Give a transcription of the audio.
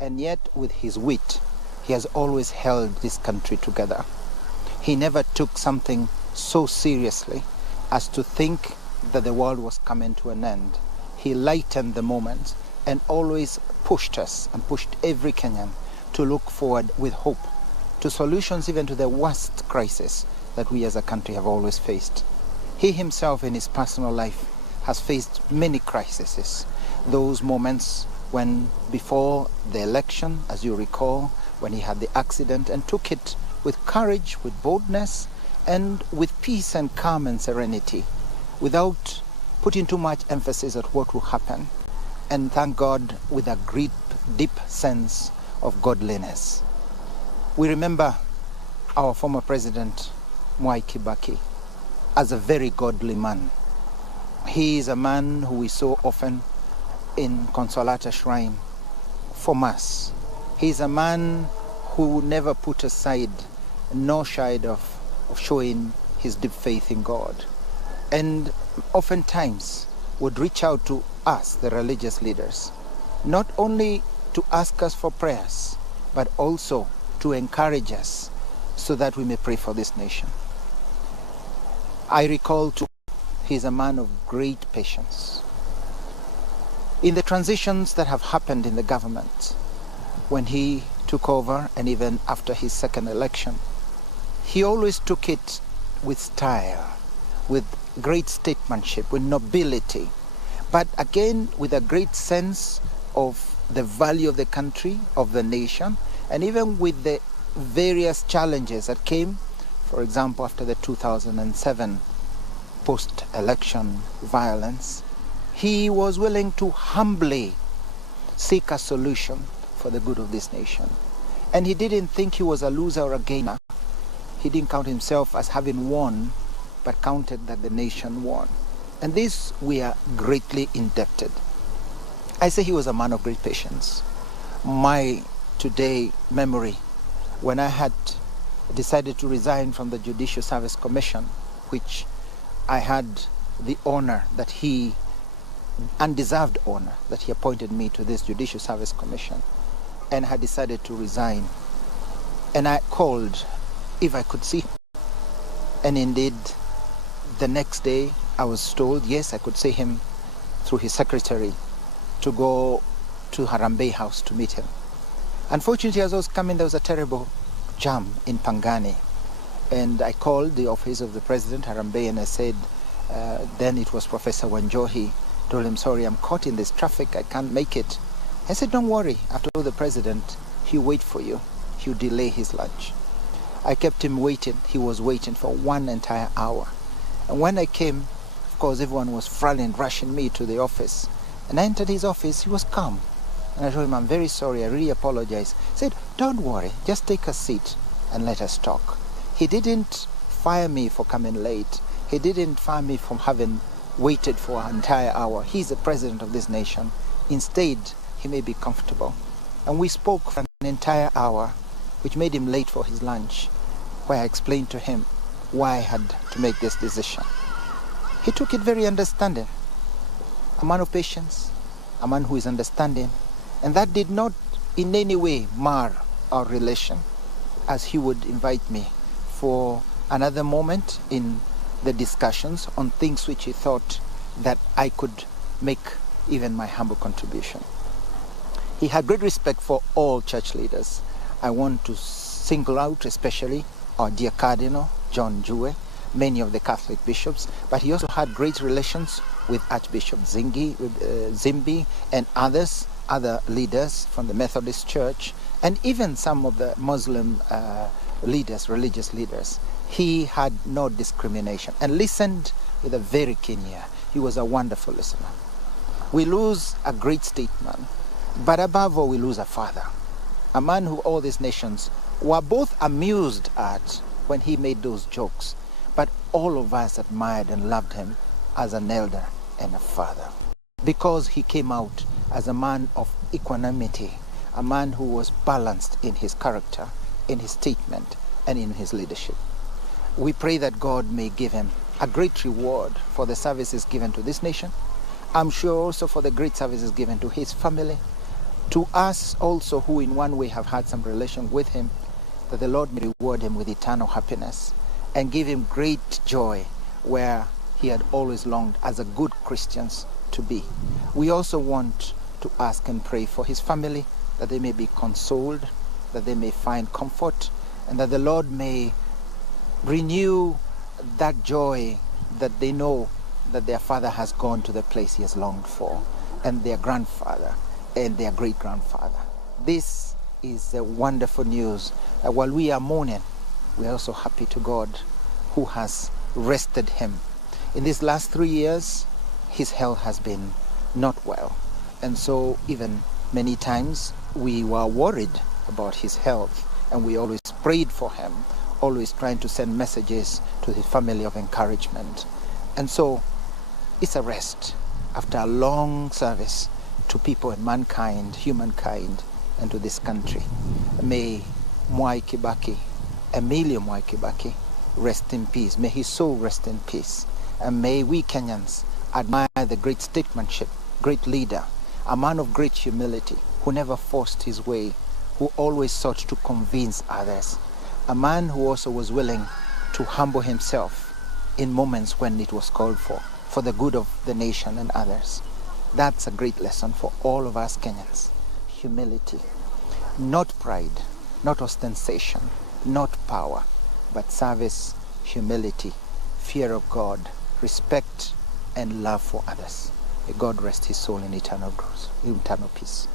and yet with his wit, he has always held this country together. He never took something so seriously as to think that the world was coming to an end. He lightened the moment and always pushed us and pushed every Kenyan to look forward with hope to solutions even to the worst crisis that we as a country have always faced. He himself in his personal life has faced many crises. Those moments when before the election, as you recall, when he had the accident and took it with courage, with boldness, and with peace and calm and serenity, without putting too much emphasis at what will happen. And thank God, with a great, deep sense of godliness. We remember our former President Mwai Kibaki as a very godly man. He is a man who we saw often in Consolata Shrine for Mass. He is a man who never put aside nor shied of showing his deep faith in God. And oftentimes would reach out to us, the religious leaders, not only to ask us for prayers, but also to encourage us so that we may pray for this nation. I recall too, he's a man of great patience. In the transitions that have happened in the government, when he took over and even after his second election, he always took it with style, with great statesmanship, with nobility, but again with a great sense of the value of the country, of the nation, and even with the various challenges that came, for example, after the 2007 post-election violence. He was willing to humbly seek a solution for the good of this nation. And he didn't think he was a loser or a gainer. He didn't count himself as having won, but counted that the nation won. And this we are greatly indebted. I say he was a man of great patience. My today memory, when I had decided to resign from the Judicial Service Commission, which I had the honor that he, undeserved honor, that he appointed me to this Judicial Service Commission, and had decided to resign. And I called if I could see him. And indeed, the next day I was told, yes, I could see him through his secretary to go to Harambee House to meet him. Unfortunately, as I was coming, there was a terrible jam in Pangani. And I called the office of the President, Harambee, and I said, then it was Professor Wanjohi, told him, sorry, I'm caught in this traffic, I can't make it. I said, don't worry, after all, the President, he'll wait for you. He'll delay his lunch. I kept him waiting. He was waiting for 1 entire hour. And when I came, of course, everyone was running, rushing me to the office. And I entered his office, he was calm. And I told him, I'm very sorry, I really apologize. He said, don't worry, just take a seat and let us talk. He didn't fire me for coming late. He didn't fire me from having waited for an entire hour. He's the president of this nation. Instead, he made me comfortable. And we spoke for an entire hour, which made him late for his lunch, where I explained to him why I had to make this decision. He took it very understanding. A man of patience, a man who is understanding, and that did not in any way mar our relation, as he would invite me for another moment in the discussions on things which he thought that I could make even my humble contribution. He had great respect for all church leaders. I want to single out especially our dear Cardinal, John Jue, many of the Catholic bishops, but he also had great relations with Archbishop Zimbi and other leaders from the Methodist Church, and even some of the Muslim leaders, religious leaders. He had no discrimination and listened with a very keen ear. He was a wonderful listener. We lose a great statesman, but above all, we lose a father, a man who all these nations were both amused at when he made those jokes, but all of us admired and loved him as an elder and a father, because he came out as a man of equanimity, a man who was balanced in his character, in his statement, and in his leadership. We pray that God may give him a great reward for the services given to this nation. I'm sure also for the great services given to his family, To us also, who in one way have had some relation with him, that the Lord may reward him with eternal happiness and give him great joy where he had always longed as a good Christian to be. We also want to ask and pray for his family, that they may be consoled, that they may find comfort, and that the Lord may renew that joy that they know that their father has gone to the place he has longed for, and their grandfather and their great-grandfather. This is the wonderful news that while we are mourning, we are also happy to God who has rested him. In these last 3 years, his health has been not well. And so even many times we were worried about his health, and we always prayed for him, always trying to send messages to his family of encouragement. And so it's a rest after a long service to people and mankind, humankind, and to this country. May Mwai Kibaki, Emilio Mwai Kibaki, rest in peace. May his soul rest in peace. And may we Kenyans admire the great statesmanship, great leader, a man of great humility, who never forced his way, who always sought to convince others, a man who also was willing to humble himself in moments when it was called for the good of the nation and others. That's a great lesson for all of us Kenyans. Humility, not pride, not ostentation, not power, but service, humility, fear of God, respect, and love for others. May God rest his soul in eternal peace.